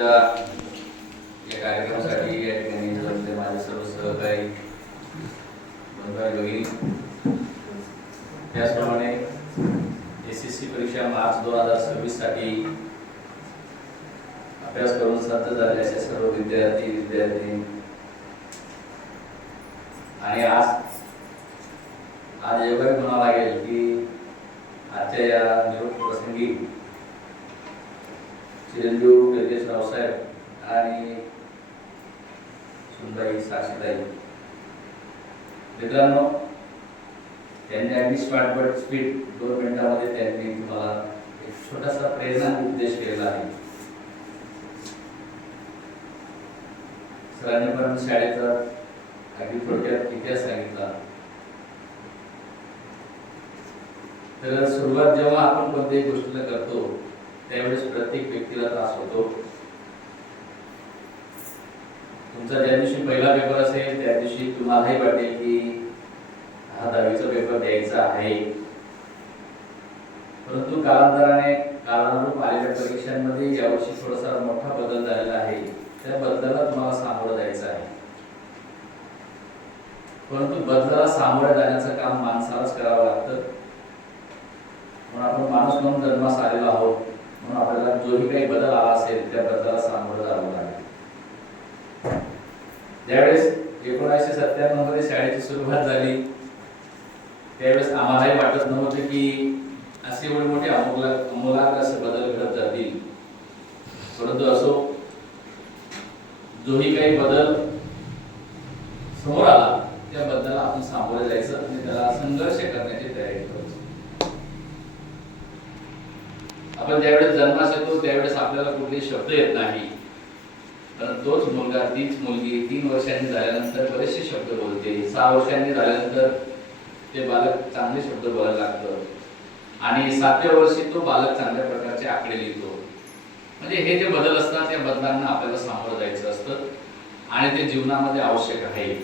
या कार्यक्रमासाठी या ठिकाणी जमले माझे सर्व सहकारी बंधू त्याचप्रमाणे एसएससी परीक्षा मार्च 2026 साठी अभ्यास करून सज्ज झाले असे सर्व विद्यार्थी आणि आज एवढं म्हणावं लागेल की आजच्या या निरोप प्रसंगी चिरंजीव योगेश रावसाहेब आणि सुंदराई साक्षीताई मित्रांनो, त्यांनी अगदी स्पीड 2 मिनिटांमध्ये त्यांनी तुम्हाला एक छोटासा प्रेरणा उपदेश केला आहे. सरांनी पण शाळेचा अगदी थोडक्यात इतिहास सांगितला. तर सुरुवात जेव्हा आपण कोणत्याही गोष्टीला करतो त्यावेळेस प्रत्येक व्यक्तीला त्रास होतो. तुमचा ज्या दिवशी पहिला पेपर असेल त्या दिवशी तुम्हालाही वाटेल की हा 10वीचा पेपर द्यायचा आहे, परंतु कालानुरूप आलेल्या परीक्षांमध्ये यावर्षी थोडासा मोठा बदल झालेला आहे. त्या बदलाला तुम्हाला सामोरं जायचं आहे, परंतु बदलाला सामोरं जाण्याचं काम माणसालाच करावं लागतं. म्हणून आपण माणूस म्हणून जन्मास आलेलो आहोत, म्हणून आपल्याला जोही काही बदल आला असेल त्या बदलाला सामोरं जावं लागेल. ज्यावेळेस 1997 मध्ये शाळेची सुरुवात झाली त्यावेळेस आम्हालाही वाटत नव्हतं की असे एवढे मोठे आमूलाग्र असे बदल घडत जातील, परंतु असो जोही काही बदल समोर आला त्या बदलाला आपण सामोरे जायचं आणि त्याला संघर्ष करण्याची तयारी करायची. आपण ज्यावेळेस जन्मास येतो त्यावेळेस आपल्याला कुठलेही शब्द येत नाही, पण तोच मुलगा तीच मुलगी 3 वर्षांनी झाल्यानंतर बरेचसे शब्द बोलते. 6 वर्षांनी झाल्यानंतर ते बालक चांगले शब्द बोलायला लागतं आणि 7व्या वर्षी तो बालक चांगल्या प्रकारचे आकडे लिहितो. म्हणजे हे जे बदल असतात त्या बदलांना आपल्याला सामोरं जायचं असतं आणि ते जीवनामध्ये आवश्यक आहे.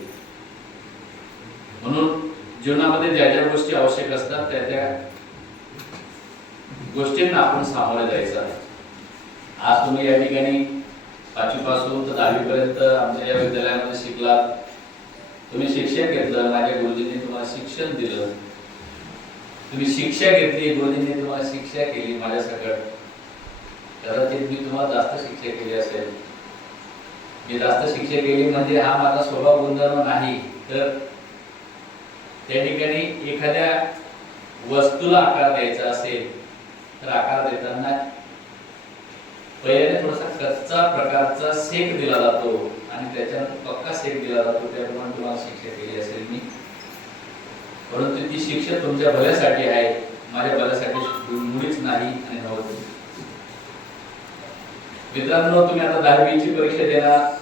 म्हणून जीवनामध्ये ज्या ज्या गोष्टी आवश्यक असतात त्या गोष्टींना आपण सामोरे जायचं आहे. आज तुम्ही या ठिकाणी 5वी पासून तर 10वी पर्यंत आमच्या या विद्यालयामध्ये शिकलात. तुम्ही शिक्षण घेतलं, माझ्या गुरुजींनी तुम्हाला शिक्षण दिलं. तुम्ही शिक्षा घेतली, गुरुजींनी तुम्हाला शिक्षा केली माझ्या सकट. कदाचित मी तुम्हाला जास्त शिक्षा केली असेल. मी जास्त शिक्षा केली म्हणजे हा माझा स्वभाव गुणधर्म नाही, तर त्या ठिकाणी एखाद्या वस्तूला आकार द्यायचा असेल तर आकार देताना पहिल्याने थोडासा कच्चा प्रकारचा सेक दिला जातो आणि त्याच्यानंतर पक्का सेक दिला जातो. त्याप्रमाणे तुम्हाला शिक्षा केली असेल मी, परंतु ती शिक्षा तुमच्या भल्यासाठी आहे, माझ्या भल्यासाठी मुळीच नाही आणि नव्हती. मित्रांनो, तुम्ही आता 10वीची परीक्षा देणार.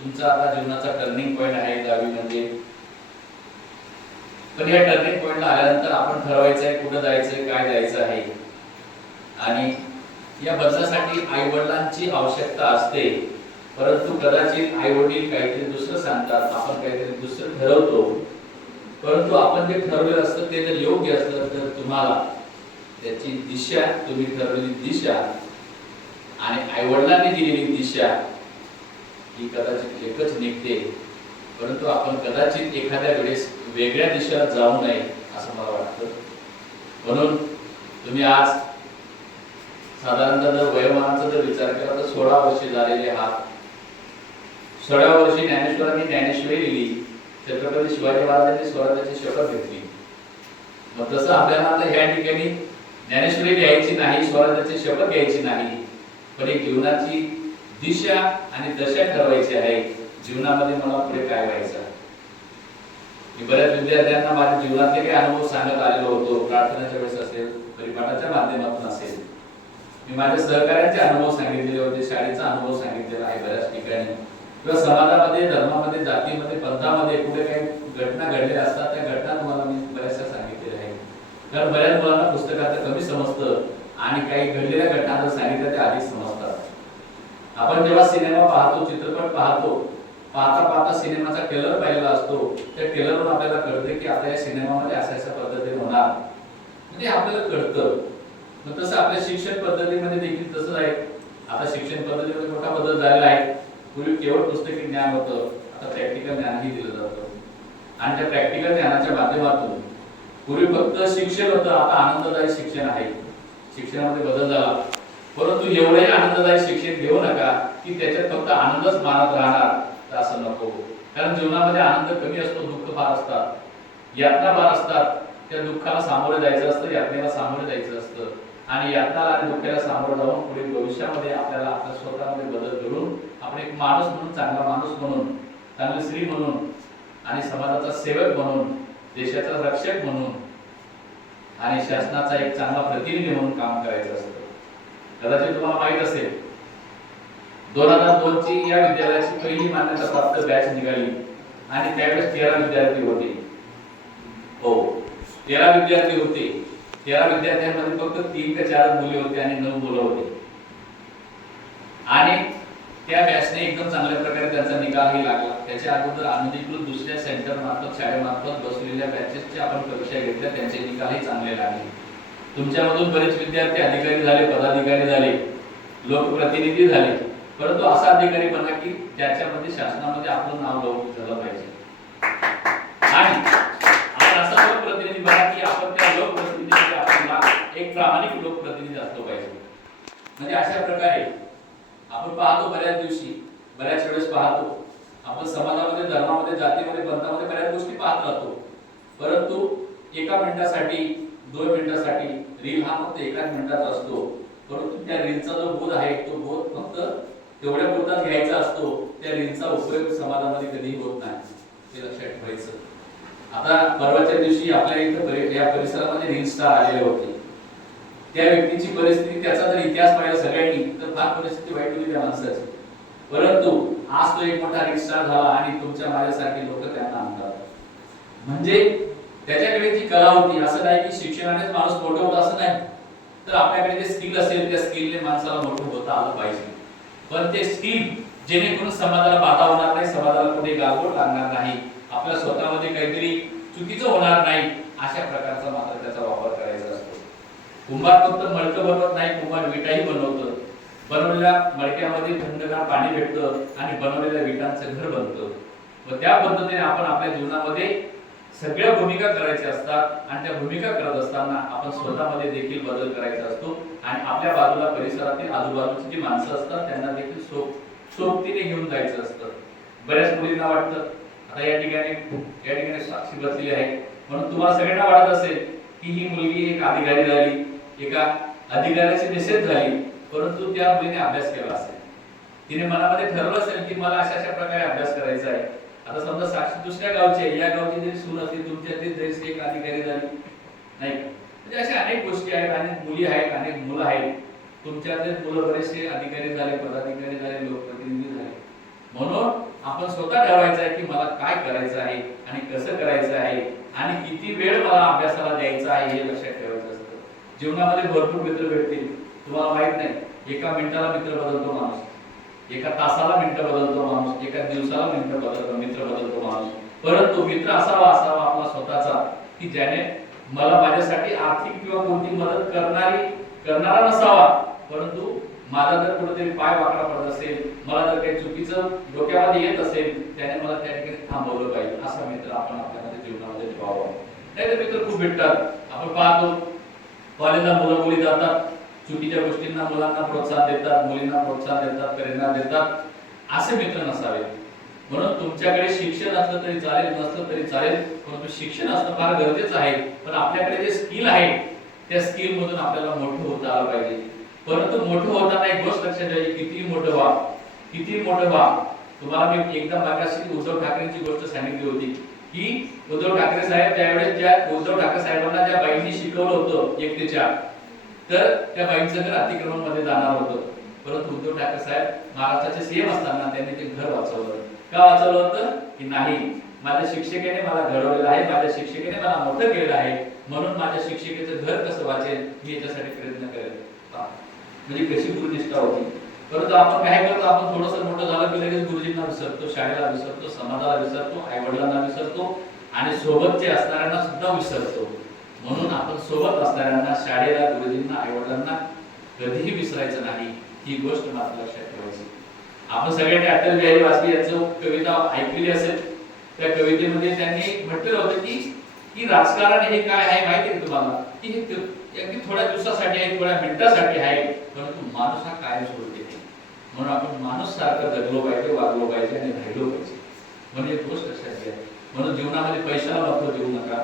तुमचा आता जीवनाचा टर्निंग पॉइंट आहे 10वी म्हणजे. पण या टर्निंग पॉइंटला आल्यानंतर आपण ठरवायचं आहे कुठं जायचंय, काय जायचं आहे. आणि या बदलासाठी आई वडिलांची आवश्यकता असते, परंतु कदाचित आई वडील काहीतरी दुसरं सांगतात, आपण काहीतरी दुसरं ठरवतो. परंतु आपण जे ठरवलेलं असतं ते जर योग्य असलं तर तुम्हाला त्याची दिशा, तुम्ही ठरवलेली दिशा आणि आई वडिलांनी दिलेली दिशा ही कदाचित एकच निघते, परंतु आपण कदाचित एखाद्या वेळेस वेगळ्या दिशेला जाऊ नये असं मला वाटतं. म्हणून तुम्ही आज साधारणतः जर वयोमानाचा जर विचार केला तर 16 वर्षे झालेले आहात. 16व्या वर्षी ज्ञानेश्वरांनी ज्ञानेश्वरी लिहिली, छत्रपती शिवाजी महाराजांनी स्वराज्याची शपथ घेतली. मग तसं आपल्याला आता ह्या ठिकाणी ज्ञानेश्वरी लिहायची नाही, स्वराज्याची शपथ घ्यायची नाही, पण एक जीवनाची दिशा आणि दशा ठरवायची आहे. जीवनामध्ये मला पुढे काय व्हायचं. मी बऱ्याच विद्यार्थ्यांना माझ्या जीवनातले काही अनुभव सांगत आलेलो होतो. प्रार्थनेच्या वेळेस असेल, परिपाठाच्या माध्यमातून असेल, मी माझ्या सहकार्याचे अनुभव सांगितलेले होते, शाळेचा अनुभव सांगितलेला आहे बऱ्याच ठिकाणी, किंवा समाजामध्ये, धर्मामध्ये, जातीमध्ये, पंथामध्ये कुठे काही घटना घडलेल्या असतात त्या घटना तुम्हाला मी बऱ्याचशा सांगितलेल्या आहेत. कारण बऱ्याच मुलांना पुस्तकात कमी समजतं आणि काही घडलेल्या घटना जर सांगितल्या त्या अधिक समजतात. आपण जेव्हा सिनेमा पाहतो, चित्रपट पाहतो, पाहता सिनेमाचा ट्रेलर पाहिलेला असतो, त्या ट्रेलरवरून आपल्याला कळतं की आता या सिनेमामध्ये अशा पद्धतीने होणार, म्हणजे आपल्याला कळतं. तसं आपल्या शिक्षण पद्धतीमध्ये देखील तसंच आहे. आता शिक्षण पद्धतीमध्ये मोठा बदल झालेला आहे. पूर्वी केवळ पुस्तकी ज्ञान होतं, आता प्रॅक्टिकल ज्ञानही दिलं जातं. आणि त्या प्रॅक्टिकल ज्ञानाच्या माध्यमातून पूर्वी फक्त शिक्षण होतं, आता आनंददायी शिक्षण आहे. शिक्षणामध्ये बदल झाला, परंतु एवढे आनंददायी शिक्षण घेऊ नका की त्याच्यात फक्त आनंदच मानत राहणार, तर असं नको. कारण जीवनामध्ये आनंद कमी असतो, दुःख फार असतात, यातना फार असतात. त्या दुःखाला सामोरे जायचं असतं, यातनेला सामोरे जायचं असतं. आणि यातनाला आणि दुःखाला सामोरे जाऊन पुढे भविष्यामध्ये आपल्याला आपल्या स्वतःमध्ये बदल घडून आपण एक माणूस म्हणून, चांगला माणूस म्हणून, चांगली स्त्री म्हणून आणि समाजाचा सेवक म्हणून, देशाचा रक्षक म्हणून आणि शासनाचा एक चांगला प्रतिनिधी म्हणून काम करायचं असतं. कदाचित तुम्हाला माहित असेल 2002 ची या विद्यालयाची पहिली मान्यता प्राप्त बॅच निघाली आणि त्यावेळेस 13 विद्यार्थी होते. हो, 13 विद्यार्थी होते. 13 विद्यार्थ्यांमध्ये फक्त 3 का 4 मुले होते आणि 9 मुलं होते. आणि त्या बॅचने एकदम चांगल्या प्रकारे त्यांचा निकालही लागला. त्याच्या अगोदर अनधिकृत दुसऱ्या सेंटर मार्फत, शाळेमार्फत बसलेल्या बॅचेसच्या आपण परीक्षा घेतल्या, त्यांचे निकालही चांगले लागले. तुमच्यामधून बरेच विद्यार्थी अधिकारी झाले, पदाधिकारी झाले, लोकप्रतिनिधी झाले, परंतु असा अधिकारी बना की त्याच्यामध्ये शासनामध्ये आपलं नाव लौकिक झालं पाहिजे. आणि आपण असा लोकप्रतिनिधी बना की आपण त्या लोकप्रतिनिधीमध्ये आपला एक प्रामाणिक लोकप्रतिनिधी असलो पाहिजे. म्हणजे अशा प्रकारे आपण पाहतो, बऱ्याच वेळेस पाहतो आपण समाजामध्ये, धर्मामध्ये, जातीमध्ये, पंथामध्ये बऱ्याच गोष्टी पाहत राहतो, परंतु एका मिनिटासाठी, 2 मिनिटासाठी रील हा फक्त 1 मिनिटाचा असतो. परंतु त्या रीलचा जो बोध आहे तो बोध फक्त तेवढ्या पुरताच घ्यायचा असतो. त्या रीलचा उपयोग समाजामध्ये कधीही होत नाही, हे लक्षात ठेवायचं. आता परवाच्या दिवशी आपल्या इथं या परिसरामध्ये रील स्टार आलेले होते. त्या व्यक्तीची परिस्थिती, त्याचा जर इतिहास पाहिला सगळ्यांनी तर फार परिस्थिती वाईट होती त्या माणसाची. परंतु आज तो एक मोठा रील स्टार झाला आणि तुमच्या माझ्यासारखे लोक त्यांना आणतात. म्हणजे त्याच्याकडे जी कला होती, असं नाही की शिक्षणानेच माणूस मोठं होतं असं नाही, तर आपल्याकडे जे स्किल असेल त्या स्किलने माणसाला मोठं होता आलं पाहिजे. पण ते स्किल जेणेकरून समाजाला बाधा होणार नाही, समाजाला कुठे गालबोट लागणार नाही, आपल्या स्वतःमध्ये काहीतरी चुकीचं होणार नाही, अशा प्रकारचा मात्र त्याचा वापर करायचा असतो. कुंभार फक्त मडकं बनवत नाही, कुंभार विटाही बनवतो. बनवलेल्या मडक्यामध्ये थंडगार पाणी भेटतं आणि बनवलेल्या विटांचं घर बनतं. व त्या पद्धतीने आपण आपल्या जीवनामध्ये सगळ्या भूमिका करायच्या असतात आणि त्या भूमिका करत असताना आपण स्वतःमध्ये देखील बदल करायचा असतो आणि आपल्या बाजूला परिसरातील आजूबाजूची जी माणसं असतात त्यांना देखील सोबतीने घेऊन जायचं असतं. बऱ्याच मुलींना वाटतं, आता या ठिकाणी साक्षी बसलेली आहे म्हणून तुम्हाला सगळ्यांना वाटत असेल की ही मुलगी एक अधिकारी झाली, एका अधिकाऱ्याची निषेध झाली, परंतु त्या मुलीने अभ्यास केला असेल, तिने मनामध्ये ठरवलं असेल की मला अशा प्रकारे अभ्यास करायचा आहे. आता समजा साक्षी दुसऱ्या गावची आहे, या गावची जरी सून असते, तुमच्यातली जरी एक अधिकारी झाली नाही, म्हणजे अशा अनेक गोष्टी आहेत, अनेक मुली आहेत, अनेक मुलं आहेत, तुमच्यातले मुलं बरेचसे अधिकारी झाले, पदाधिकारी झाले, लोकप्रतिनिधी झाले. म्हणून आपण स्वतः ठरवायचं आहे की मला काय करायचं आहे आणि कसं करायचं आहे आणि किती वेळ मला अभ्यासाला द्यायचा आहे हे लक्षात ठेवायचं असतं. जीवनामध्ये भरपूर मित्र भेटतील, तुम्हाला माहित नाही, एका मिनिटाला मित्र बदलतो माणूस, एका तासाला मिनिट बदलतो माणूस, एका दिवसाला मित्र बदलतो माणूस. परंतु मित्र असावा आपला स्वतःचा की ज्याने मला माझ्यासाठी आर्थिक किंवा कोणती मदत करणारा नसावा, परंतु माझा जर कुठेतरी पाय वाकडा पडत असेल, मला जर काही चुकीचं डोक्यामध्ये येत असेल, त्याने मला त्या ठिकाणी थांबवलं पाहिजे. असा मित्र आपण आपल्यामध्ये जीवनामध्ये ठेवावा. नाही तर मित्र खूप भेटतात, आपण पाहतो कॉलेजला मुलं मुली जातात, चुकीच्या गोष्टींना मुलांना प्रोत्साहन देतात, मुलींना प्रोत्साहन देतात, प्रेरणा देतात, असे मित्र नसावे. म्हणून तुमच्याकडे शिक्षण असलं तरी चालेल, नसलं तरी चालेल, परंतु शिक्षण असणं फार गरजेचं आहे. पण आपल्याकडे जे स्किल आहे त्या स्किल मधून आपल्याला मोठं होता आलं पाहिजे. परंतु मोठं होताना एक गोष्ट लक्षात ठेवायची, किती मोठं व्हा. तुम्हाला मी एकदा मागाशी उद्धव ठाकरेंची गोष्ट सांगितली होती की उद्धव ठाकरे साहेब त्यावेळेस ज्या उद्धव ठाकरे साहेबांना ज्या बाईंनी शिकवलं होतं 1 ते 4, तर त्या बाईंचं घर अतिक्रमण मध्ये जाणार होतं. परंतु उद्धव ठाकरे साहेब महाराष्ट्राचे सीएम असताना त्यांनी ते घर वाचवलं. का वाचवलं होतं की नाही, माझ्या शिक्षकाने मला घडवलेलं आहे, माझ्या शिक्षकाने मला मोठं केलं आहे, म्हणून माझ्या शिक्षकेचं घर कसं वाचेल मी याच्यासाठी प्रयत्न करेल. म्हणजे कशी गुरुनिष्ठा होती. परंतु आपण काय करतो, आपण थोडंसं मोठं झालं की लगेच गुरुजींना विसरतो, शाळेला विसरतो, समाजाला विसरतो, आई वडिलांना विसरतो आणि सोबतचे असणाऱ्यांना सुद्धा विसरतो. म्हणून आपण सोबत असणाऱ्यांना, शाळेला, गुरुजींना, आई वडिलांना कधीही विसरायचं नाही. ही गोष्ट मात्र लक्षात ठेवायची. आपण सगळ्यांनी अटल बिहारी वाजपेयी यांचं कविता ऐकलेली असेल. त्या कवितेमध्ये त्यांनी म्हटलेलं होतं की राजकारण हे काय आहे माहिती आहे तुम्हाला, की हे अगदी थोड्या दिवसासाठी आहे, थोड्या मिनिटासाठी आहे, परंतु माणूस हा कायमस्वरूपी आहे. म्हणून आपण माणूस सारखं जगलो पाहिजे, वागलो पाहिजे आणि राहिलो पाहिजे. म्हणजे गोष्ट लक्षात घ्या. म्हणून जीवनामध्ये पैशाला महत्व देऊ नका,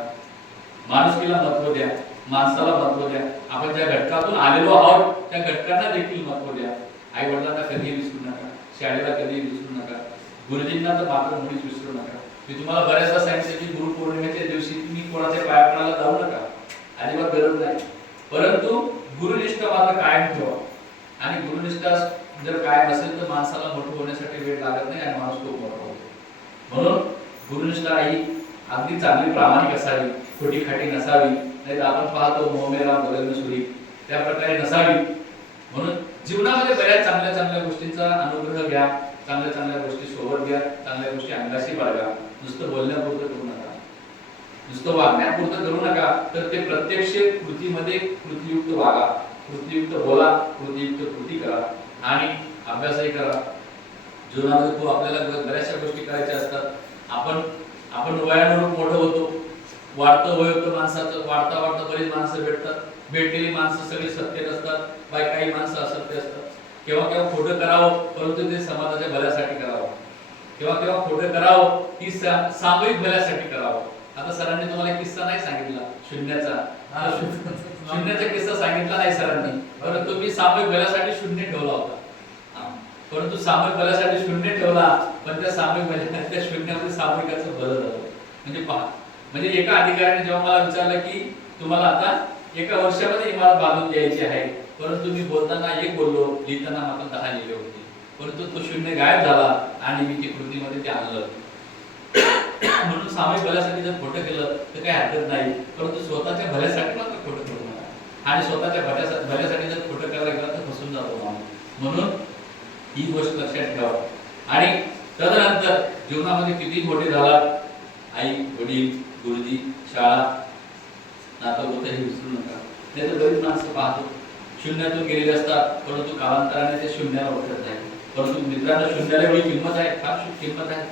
माणुसकीला महत्व द्या, माणसाला महत्व द्या. आपण ज्या घटकातून आलेलो आहोत त्या घटकांना देखील महत्व द्या. आई वडिलांना कधी विसरू नका, शाळेला कधी विसरू नका, गुरुजींना तर मात्र मुळीच विसरू नका. मी तुम्हाला बऱ्याचदा सांगितलं की गुरुपौर्णिमेच्या दिवशी तुम्ही कोणाच्या पाया पडायला जाऊ नका, अजिबात गरज नाही. परंतु गुरुनिष्ठा मात्र कायम ठेवा. आणि गुरुनिष्ठा जर काय नसेल तर माणसाला मोठं होण्यासाठी वेळ लागत नाही आणि माणूस खूप मोठा होतो. म्हणून गुरुनिष्ठा ही अगदी चांगली प्रामाणिक असावी, खोटी खाटी नसावी. नाही तर आपण पाहतो मोमेरा बदलणं सुरी त्या प्रकारे नसावी. म्हणून जीवनामध्ये बऱ्याच चांगल्या चांगल्या गोष्टींचा अनुग्रह घ्या, चांगल्या चांगल्या गोष्टी सोबत घ्या, चांगल्या गोष्टी अंगाशी बाळगा. नुसतं बोलण्यापुरतं करू नका, नुसतं वागण्यापुरतं करू नका, तर ते प्रत्यक्ष कृतीमध्ये कृतीयुक्त वागा, कृतीयुक्त बोला, कृतीयुक्त कृती करा आणि अभ्यासही करा. जीवनामध्ये खूप आपल्याला बऱ्याचशा गोष्टी करायच्या असतात. आपण वयानुरूप मोठं होतो, वाढतं वय होतं माणसाचं, वाढता वाढता बरीच माणसं भेटतात. भेटलेली माणसं सगळी सत्य नसतात, काही माणसं असत्य असतात. केव्हा केव्हा खोटं करावं, परंतु ते समाजाच्या भल्यासाठी करावं. केव्हा केव्हा खोटं करावं, ती सामूहिक भल्यासाठी करावं. आता सरांनी तुम्हाला एक किस्सा नाही सांगितला शून्याचा, शून्याचा किस्सा सांगितला नाही सरांनी, परंतु मी सामूहिक भल्यासाठी शून्य ठेवला होता. परंतु सामूहिक भल्यासाठी शून्य ठेवला, पण त्या सामूहिक भल्याच्या शून्यामध्ये सामूहिकाचं भलं झालं. म्हणजे पहा, म्हणजे एका अधिकाऱ्याने जेव्हा मला विचारलं की तुम्हाला आता एका वर्षामध्ये इमारत बांधून द्यायची आहे, परंतु मी बोलताना एक बोललो, लिहिताना मात्र 10 लिहिले होते. परंतु तो शून्य गायब झाला आणि मी ती कृतीमध्ये ते आणलं. म्हणून सामूहिक भल्यासाठी जर खोटं केलं तर काही हरकत नाही, परंतु स्वतःच्या भल्यासाठी मात्र खोटं करू नका. आणि स्वतःच्या भल्यासाठी जर खोटं करायला गेलं तर फसून जातो माणूस. म्हणून ही गोष्ट लक्षात ठेवा. आणि तदनंतर जीवनामध्ये किती मोठे झाला, आई वडील गुरुजी शाळा नातं होतं हे विसरू नका. नाही तर बरीच माणसं पाहतो शून्यातून गेलेले असतात, परंतु कालांतराने ते शून्याला ओळखत नाही. परंतु मित्रांनो शून्याला एवढी किंमत आहे, फार किंमत आहे.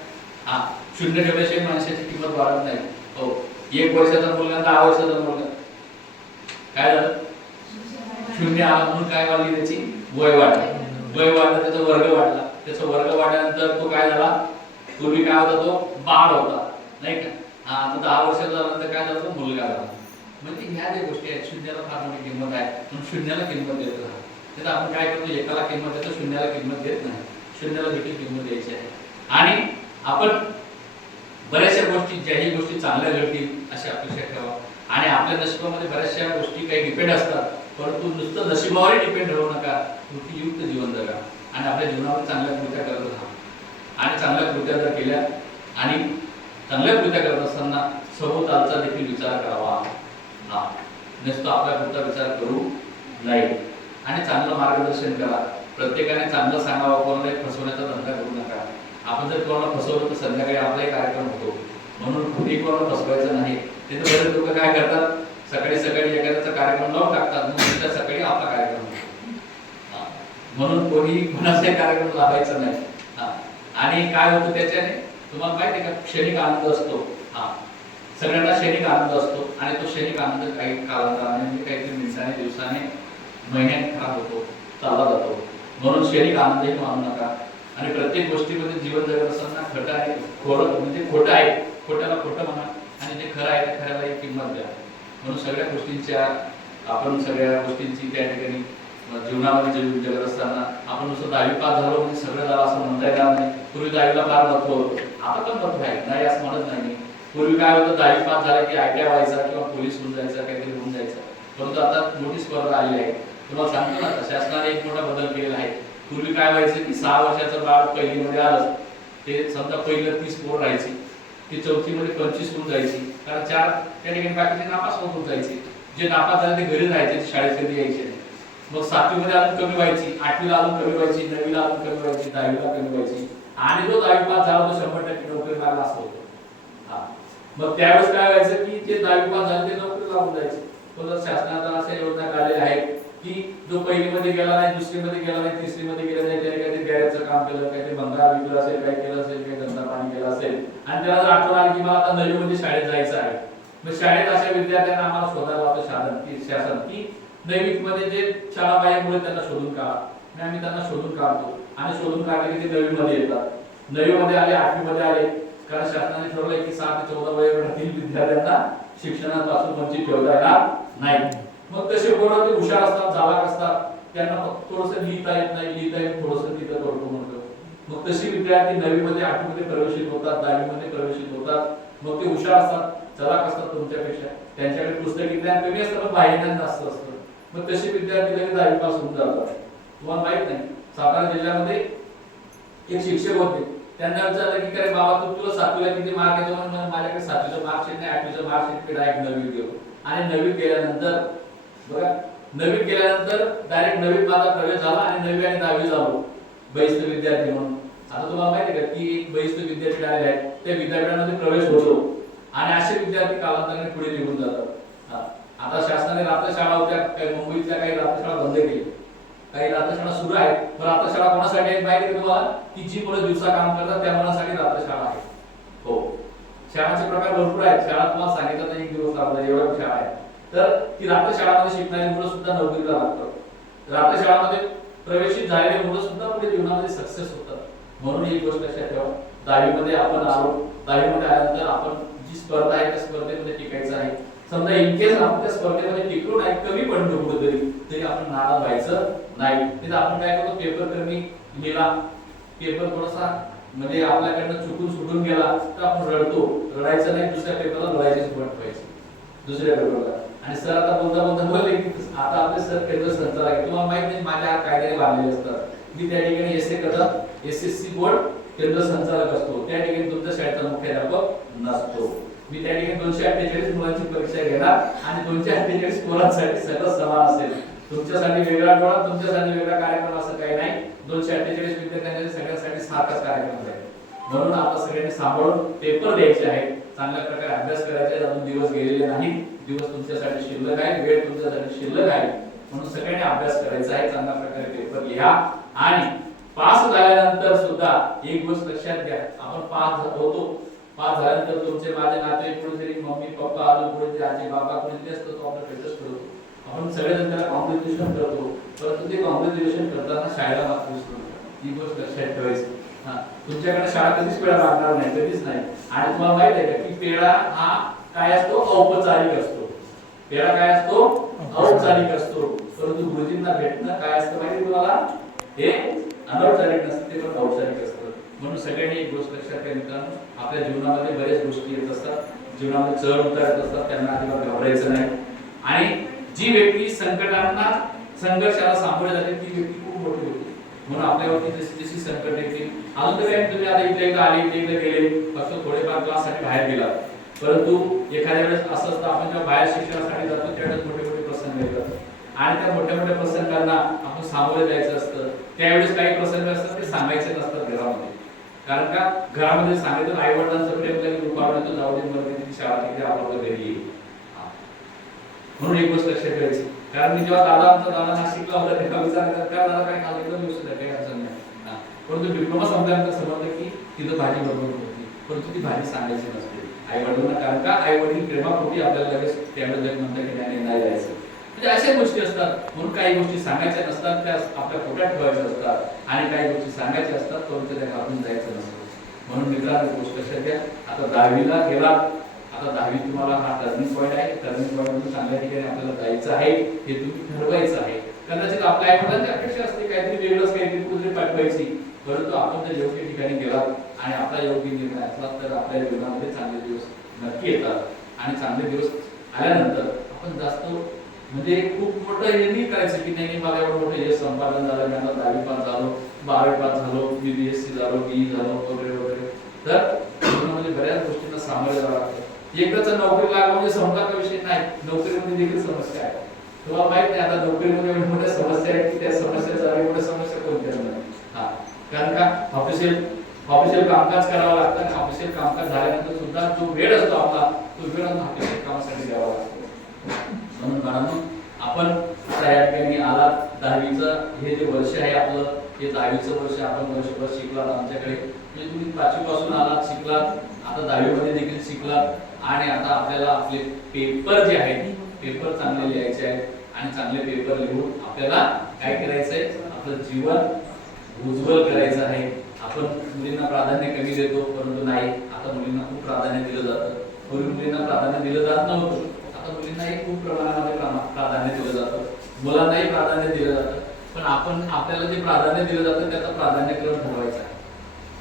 हा, शून्य ठेवल्याशिवाय माणसाची किंमत वाढत नाही. हो, 1 वर्षाचा मुलगा 10 वर्षाचा मुलगा काय झालं, शून्य आला म्हणून काय वाढली त्याची वय वाढलं. वय वाढलं, त्याचा वर्ग वाढला. त्याचा वर्ग वाढल्यानंतर तो काय झाला, पूर्वी काय होता तो बाळ होता नाही का. हा, आता 10 वर्षाचा झाल्यानंतर काय झालं, मुलगा झाला. म्हणजे ह्या ज्या गोष्टी आहेत, शून्याला फार मोठी किंमत आहे. म्हणून शून्याला किंमत देत राहा. तर आपण काय करतो, एकाला किंमत देतो, शून्याला किंमत देत नाही. शून्याला देखील किंमत द्यायची आहे. आणि आपण बऱ्याचशा गोष्टी, ज्याही गोष्टी चांगल्या घडतील अशी अपेक्षा ठेवा. आणि आपल्या नशिबामध्ये बऱ्याचशा गोष्टी काही डिपेंड असतात, परंतु नुसतं नशिबावरही डिपेंड राहू नका. कृतीयुक्त जीवन जगा आणि आपल्या जीवनावर चांगल्या कृत्या करत राहा. आणि चांगल्या कृत्या जर केल्या आणि चांगल्या कृत्या करत असताना सभोवतालचा देखील विचार करावा. नुसतं आपल्या पुरता विचार करू नये. आणि चांगलं मार्गदर्शन करा. प्रत्येकाने चांगलं सांगावं, कोणालाही फसवण्याचा धंदा करू नका. आपण जर कोणाला फसवलं तर संध्याकाळी आपलाही कार्यक्रम होतो. म्हणून कुठेही कोणाला फसवायचं नाही. ते तर बरेच लोक काय करतात, सकाळी सकाळी एखाद्याचा कार्यक्रम लावून टाकतात, मग त्या सकाळी आपला कार्यक्रम होतो. म्हणून कोणी कोणाचाही कार्यक्रम लावायचा नाही. आणि काय होतं त्याच्याने, तुम्हाला माहिती आहे का, क्षणिक आनंद असतो. सगळ्यांना क्षणिक आनंद असतो आणि तो क्षणिक आनंद काही कालांतराने, म्हणजे काहीतरी मिनिटाने, दिवसाने, महिन्याने खराब होतो, चालला जातो. म्हणून क्षणिक आनंदही मानू नका. आणि प्रत्येक गोष्टीमध्ये जीवन जगत असताना खरं आहे, खोटं म्हणजे खोटं आहे, खोट्याला खोटं म्हणा आणि जे खरं आहे त्या खऱ्याला एक किंमत द्या. म्हणून सगळ्या गोष्टींच्या, आपण सगळ्या गोष्टींची त्या ठिकाणी जीवनामध्ये जीवन जगत असताना आपण नुसतं 10वी पास झालो म्हणजे सगळं झालं असं म्हणता येणार नाही. पूर्वी 10वीला फार महत्व होतं, आता पण महत्व आहे, नाही असं म्हणत नाही. पूर्वी काय होतं, 10वी पास झालं की ITI व्हायचा किंवा पोलीस होऊन जायचा, काहीतरी होऊन जायचं. परंतु आता मोठी स्पर्धा आली आहे. तुम्हाला सांगतो ना, शासनाने एक मोठा बदल केलेला आहे. पूर्वी काय व्हायचं की 6 वर्षाचं बाळ पहिलीमध्ये आलं, ते समजा पहिलं 30 पोर राहायची, ती चौथीमध्ये 25 होऊन जायची, कारण 4 त्या ठिकाणी बाकीचे नापास होऊन जायचे. जे नापास झाले ते घरी राहायचे, शाळेत कधी यायचे नाही. मग 7वीमध्ये अजून कमी व्हायची, 8वीला अजून कमी व्हायची, 9वीला अजून कमी व्हायची, 10वीला कमी व्हायची. आणि जो 10वी पास झाला तो 100% नोकरी लागला असं होतं. मग त्यावेळेस काय व्हायचं की जे 10वी पास झाले ते नोकरी लागून जायचे. तो जर शासनाचा अशा योजना काढलेल्या आहेत की जो पहिलीमध्ये गेला नाही, दुसरीमध्ये गेला नाही, तिसरीमध्ये गेला नाही, त्याने काहीतरी गॅरेजचं काम केलं, काहीतरी भंगार विकला असेल, काय केलं असेल, काही धंदा पाणी केला असेल आणि त्याला जर आठवण आली की मला आता नवीमध्ये शाळेत जायचं आहे, मग शाळेत अशा विद्यार्थ्यांना आम्हाला शोधायला लावतो शासन की नववीमध्ये जे शाळा बाह्यमुळे त्यांना शोधून काढा. आम्ही त्यांना शोधून काढतो आणि शोधून काढले की ते नववीमध्ये येतात. नववीमध्ये आले, आठवीमध्ये आले, कारण शासनाने ठरवलंय की 7 ते 14 वयोगटातील विद्यार्थ्यांना शिक्षणापासून वंचित ठेवता येणार नाही. मग तसे पोरं ते हुशार असतात, चालाक असतात, त्यांना थोडंसं लिहिता येत नाही, लिहिता येत थोडंसं तिथं करतो म्हणतो. मग तशी विद्यार्थी 9वी मध्ये 8वी मध्ये प्रवेशित होतात, 10वी मध्ये प्रवेशित होतात. मग ते हुशार असतात, चालाक असतात तुमच्यापेक्षा, त्यांच्याकडे पुस्तकी ज्ञान कमी असतं पण बाह्य ज्ञान जास्त असतं. मग तसे विद्यार्थी लगेच 10वी पास होऊन जातात. तुम्हाला माहित नाही, सातारा जिल्ह्यामध्ये एक शिक्षक होते, त्यांना विचारलं की काय बाबा तुला 7वीला किती मार्क येतो? म्हणून माझ्याकडे 7वीचं मार्कशीट नाही, 8वीचं मार्कशीट डायरेक्ट 9वी घेऊ. आणि 9वी केल्यानंतर बघा, 9वी केल्यानंतर डायरेक्ट 9वीत माझा प्रवेश झाला आणि 9वी आणि 10वी झालो बहिस्थ विद्यार्थी म्हणून. आता तुम्हाला माहिती आहे का की एक बहिस्थ विद्यार्थी आले आहेत, त्या विद्यापीठामध्ये प्रवेश होतो आणि असे विद्यार्थी कालांतराने पुढे निघून जातात. आता शासनाने रात्रशाळा होत्या, काही मुंबईतल्या काही रात्रशाळा बंद केली, काही रात्रशाळा सुरू आहेत. पण रात्रशाळा कोणासाठी आहेत माहिती आहे तुम्हाला? की जी मुलं दिवसा काम करतात त्या मुलांसाठी रात्रशाळा आहे. हो, शाळांचे प्रकार भरपूर आहेत. शाळा तुम्हाला सांगितलं तर एक दिवस लागला एवढ्या शाळा आहेत. तर ती रात्रशाळामध्ये शिकणारी मुलं सुद्धा नोकरीला लागतात. रात्रशाळामध्ये प्रवेशित झालेले मुलं सुद्धा पुढे जीवनामध्ये सक्सेस होतात. म्हणून एक गोष्ट लक्षात ठेवा, 10वी मध्ये आपण आलो, 10वी मध्ये आल्यानंतर आपण जी स्पर्धा आहे त्या स्पर्धेमध्ये टिकायचं आहे. समजा इन केस आपण त्या स्पर्धेमध्ये टिकलो नाही, कमी पडलो कुठेतरी, तरी आपण नाराज व्हायचं नाही. तिथे आपण काय करतो, पेपर कमी लिहिला, पेपर थोडासा म्हणजे आपल्याकडनं चुकून सुटून गेला तर आपण रडतो, रडायचं नाही, दुसऱ्या पेपरला रडायचीच बंद व्हायची दुसऱ्या पेपरला. आणि सर आता बोलता बोलता बोलले की आता आपले सर केंद्र संचालक आहे, तुम्हाला माहित नाही माझ्या कायद्याने बांधलेले असतात. मी त्या ठिकाणी एसए करतात, एसएससी बोर्ड केंद्र संचालक असतो, त्या ठिकाणी तुमच्या शाळेचा मुख्याध्यापक नसतो. मी त्या ठिकाणी 248 मुलांची परीक्षा घेणार आणि 248 मुलांसाठी सगळं समान असेल. तुमच्यासाठी वेगळा डोळा, तुमच्यासाठी वेगळा कार्यक्रम असं काही नाही. 248 विद्यार्थ्यांसाठी सगळ्यांसाठी सारखाच कार्यक्रम आहे. म्हणून आता सगळ्यांनी सांभाळून पेपर द्यायचे आहेत, चांगल्या प्रकारे अभ्यास करायचा आहे. अजून दिवस गेलेले नाहीत, दिवस तुमच्यासाठी शिल्लक आहे, वेळ तुमच्यासाठी शिल्लक आहे. म्हणून सगळ्यांनी अभ्यास करायचा आहे, चांगल्या प्रकारे पेपर लिहा. आणि पास झाल्यानंतर सुद्धा एक गोष्ट लक्षात घ्या, आपण पास होतो, पास झाल्यानंतर तुमचे माझे नाते कोणीतरी मम्मी पप्पा अजून कोणीतरी आजी बाबा कोणीतरी असतो, तो आपला स्टेटस करतो, आपण सगळेजण त्याला कॉंग्रॅच्युलेशन करतो. परंतु ते कॉंग्रॅच्युलेशन करताना शाळेला मात्र विसरू नका, ही गोष्ट लक्षात ठेवायची. तुमच्याकडे शाळा कधीच पेढा लागणार नाही, कधीच नाही. आणि तुम्हाला माहित आहे का की पेढा हा काय असतो, औपचारिक असतो. पेढा काय असतो, औपचारिक असतो. परंतु गुरुजींना भेटणं काय असतं माहिती तुम्हाला, हे अनौपचारिक नसतं, ते पण औपचारिक असतं. म्हणून सगळ्यांनी एक गोष्ट लक्षात घ्या मित्रांनो, आपल्या जीवनामध्ये बरेच गोष्टी येत असतात, जीवनामध्ये चढ उतार येत असतात, त्यांना अजिबात घाबरायचं नाही. आणि जी व्यक्ती संकटांना संघर्षाला सामोरे जाते ती व्यक्ती खूप मोठी होती. म्हणून आपल्यावरती जशी जशी संकट येतील, अजून तरी तुम्ही आता इथे आले, इथे गेले, फक्त थोडेफार क्लाससाठी बाहेर गेला, परंतु एखाद्या वेळेस असं असतं आपण जेव्हा बाहेर शिक्षणासाठी जातो त्यावेळेस मोठे मोठे प्रसंग येतात आणि त्या मोठ्या मोठ्या प्रसंगांना आपण सामोरे जायचं असतं. त्यावेळेस काही प्रसंग असतात ते सांगायचे नसतात घरामध्ये, कारण का घरामध्ये सांगितलं आई वडिलांचं प्रेम लगेच दुखावण्याचं जाऊ दे मग ती शाळा तिथे आपल्याला घरी येईल. म्हणून एक गोष्ट लक्षात ठेवायची, कारण मी जेव्हा आमचा दादा नाशिकला होता तेव्हा विचारलं काय दादा काय खाल्लं एकदम दिवस काही अडचण नाही. परंतु डिप्लोमा संपल्यानंतर समजलं की तिथं भाजी बनवून होती, परंतु ती भाजी सांगायची नसते आई वडिलांना, कारण का आई वडील प्रेमापोटी आपल्याला लगेच त्यावेळेस म्हणतात की नाही जायचं. म्हणजे अशा गोष्टी असतात. म्हणून काही गोष्टी सांगायच्या नसतात, त्या आपल्या पोटात ठेवायच्या असतात, आणि काही गोष्टी सांगायच्या असतात परंतु त्या घालून जायचं नसतं. म्हणून मित्रांनो गोष्ट लक्षात घ्या, आता 10वीला गेला, आता 10वी तुम्हाला हा टर्निंग पॉईंट आहे. टर्निंग पॉईंट म्हणून चांगल्या ठिकाणी आपल्याला जायचं आहे, हे तुम्ही ठरवायचं आहे. कदाचित आपल्या आई वडिलांची अपेक्षा असते काहीतरी वेगळंच काहीतरी कुठे पाठवायची, परंतु आपण जर योग्य ठिकाणी गेलात आणि आपला योग्य निर्णय असला तर आपल्या जीवनामध्ये चांगले दिवस नक्की येतात. आणि चांगले दिवस आल्यानंतर आपण जास्त म्हणजे खूप मोठं हे नाही करायचं की नाही मला एवढं मोठं यश संपादन झालं, मी आता 10वी पास झालो, 12वी पास झालो, BBSc झालो, BE झालो वगैरे वगैरे. तर जीवनामध्ये बऱ्याच गोष्टींना सामोरे जावं लागतं. एकदाच नोकरी लागणं म्हणजे संपला का विषय नाही, नोकरीमध्ये देखील समस्या आहे. तुम्हाला माहित नाही आता नोकरीमध्ये एवढ्या मोठ्या समस्या आहेत की त्या समस्याचा एवढ्या समस्या कोणत्या नाही. कारण का ऑफिशियल कामकाज करावं लागतं आणि ऑफिशियल कामकाज झाल्यानंतर सुद्धा जो वेळ असतो आपला तो वेळ ऑफिशियल कामासाठी द्यावा लागतो. म्हणून आपण आता या ठिकाणी आला 10वीचं हे जे वर्ष आहे आपलं, हे 10वीचं वर्ष आपण वर्षभर शिकलात आमच्याकडे, म्हणजे तुम्ही 5वी पासून आलात शिकलात, आता 10वी मध्ये देखील शिकलात आणि आता आपल्याला आपले पेपर जे आहेत पेपर चांगले लिहायचे आहेत आणि चांगले पेपर लिहून आपल्याला काय करायचंय, आपलं जीवन उज्ज्वल करायचं आहे. आपण मुलींना प्राधान्य कमी देतो, परंतु नाही, आता मुलींना खूप प्राधान्य दिलं जातं. पूर्वी मुलींना प्राधान्य दिलं जात नव्हतं, आता मुलींनाही खूप प्रमाणामध्ये प्राधान्य दिलं जातं, मुलांनाही प्राधान्य दिलं जातं. पण आपण आपल्याला जे प्राधान्य दिलं जातं त्याचा प्राधान्यक्रम ठरवायचा आहे.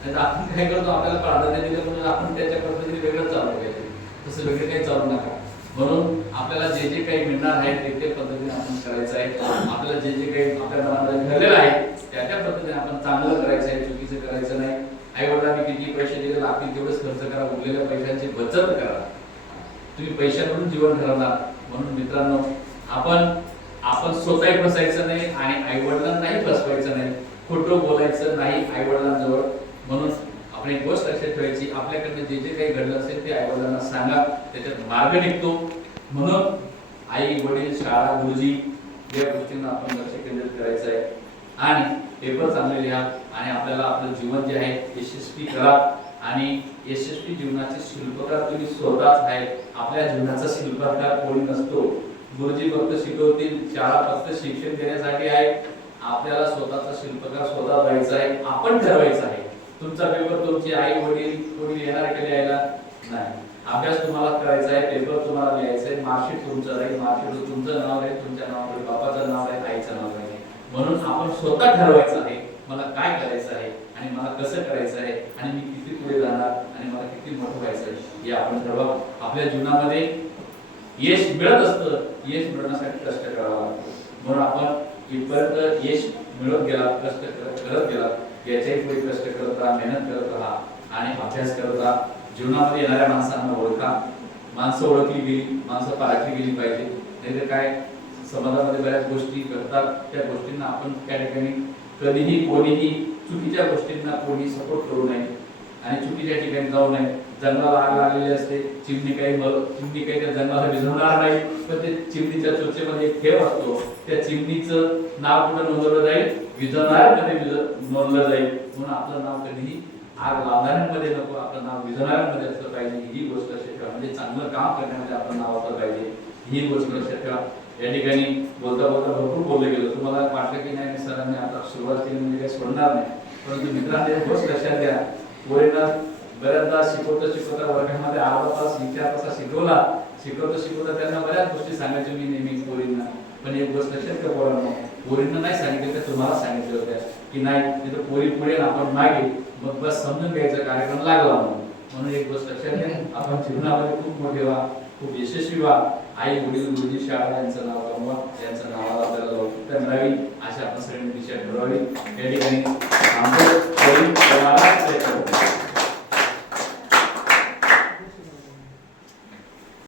नाही तर आपण काय करतो, आपल्याला प्राधान्य दिलं म्हणजे आपण त्याच्या पद्धतीने वेगळं चालू पाहिजे, तसं वेगळं काही चालू नका. म्हणून आपल्याला जे जे काही मिळणार आहे ते पद्धतीने आपण करायचं आहे. आपल्याला जे जे काही आपल्या मनामध्ये ठरलेलं आहे त्या पद्धतीने आपण चांगलं करायचं आहे, चुकीचं करायचं नाही. आई वडिलांनी किती पैसे दिले लागतील तेवढेच खर्च करा, उरलेल्या पैशांची बचत करा. तुम्ही पैशांवरून जीवन ठरवणार. म्हणून मित्रांनो, आपण स्वतःही फसायचं नाही आणि आई वडिलांनाही फसवायचं नाही, खोटं बोलायचं नाही आई वडिलांजवळ. म्हणून आपण एक गोष्ट लक्षात ठेवायची, आपल्याकडे जे जे काही घडलं असेल ते आई वडिलांना सांगा, त्याच्यात मार्ग निघतो. म्हणून आई वडील शाळा गुरुजी या गोष्टींना आपण लक्ष केंद्रित करायचं आहे आणि पेपर चांगले लिहा आणि आपल्याला आपलं जीवन जे आहे यशस्वी करा. आणि यशस्वी जीवनाचे शिल्पकार तुम्ही स्वतःच आहे. आपल्या जीवनाचा शिल्पकार कोणी नसतो. गुरुजी फक्त शिकवतील, शाळा फक्त शिक्षण देण्यासाठी आहे. आपल्याला स्वतःचा शिल्पकार स्वतः व्हायचा आहे, आपण ठरवायचं आहे. तुमचा पेपर तुमची आई वडील कोणी येणार आहे का यायला नाही, अभ्यास तुम्हाला करायचा आहे, पेपर तुम्हाला लिहायचा आहे, मार्कशीट तुमचं राहील, मार्कशीट तुमचं नाव आहे, तुमच्या नावावर बापाचं नाव आहे, आईचं नाव आहे. म्हणून आपण स्वतः ठरवायचं आहे मला काय करायचं आहे आणि मला कसं करायचं आहे आणि मी किती पुढे जाणार आणि मला किती मोठं व्हायचं आहे हे आपण ठरवा. आपल्या जीवनामध्ये यश मिळत असतं, यश मिळवण्यासाठी कष्ट करावं लागतं. म्हणून आपण इथपर्यंत यश मिळत गेला, कष्ट करत गेला, याच्याही पुढे कष्ट करत राहा, मेहनत करत राहा आणि अभ्यास करत राहा. जीवनामध्ये येणाऱ्या माणसांना ओळखा. माणसं ओळखली गेली, माणसं पारखली गेली पाहिजे. नाहीतर काय, समाजामध्ये बऱ्याच गोष्टी घडतात, त्या गोष्टींना आपण त्या ठिकाणी कधीही कोणीही चुकीच्या गोष्टींना कोणी सपोर्ट करू नये आणि चुकीच्या ठिकाणी जाऊ नये. जंगलाला आग लागलेली असते, चिमणी काही त्या जंगलाला विझवणार नाही, पण ते चिमणीच्या चोचेमध्ये एक ठेव असतो, त्या चिमणीचं नाव कुठं नोंदवलं जाईल, विझवणाऱ्यांमध्ये नोंदलं जाईल. म्हणून आपलं नाव कधीही आग लावणाऱ्यांमध्ये नको, आपलं नाव विझवणाऱ्यांमध्ये असलं पाहिजे. ही गोष्ट लक्षात ठेवा. म्हणजे चांगलं काम करण्यामध्ये आपलं नाव असलं पाहिजे, ही गोष्ट लक्षात ठेवा. या ठिकाणी बोलता बोलता भरपूर बोललं गेलं. तुम्हाला वाटलं की नाही सरांनी आता सुरुवात केली म्हणजे काही सोडणार नाही, परंतु मित्रांनो एक गोष्ट लक्षात घ्या, पोरींना बऱ्याचदा शिकवता वर्गामध्ये अर्धा तास 4 तास शिकवता त्यांना बऱ्याच गोष्टी सांगायच्या मी नेहमी पोरींना. पण एक गोष्ट लक्षात घ्या, पोरींना नाही सांगितलं तर तुम्हाला सांगितलं होत्या की नाही तिथं पोरी पुढे आपण मागे, मग बस समजून घ्यायचा कार्यक्रम लागला म्हणून एक गोष्ट लक्षात घ्या, आपण जीवनामध्ये खूप मोठे व्हा, खूप यशस्वी व्हा. आई वडील गुरुजी शाळा यांचं नाव कमवा, यांचं नावाला आपल्याला लवकर मिळावी अशी आपण सगळ्यांनी दिशा ठरवावी. या ठिकाणी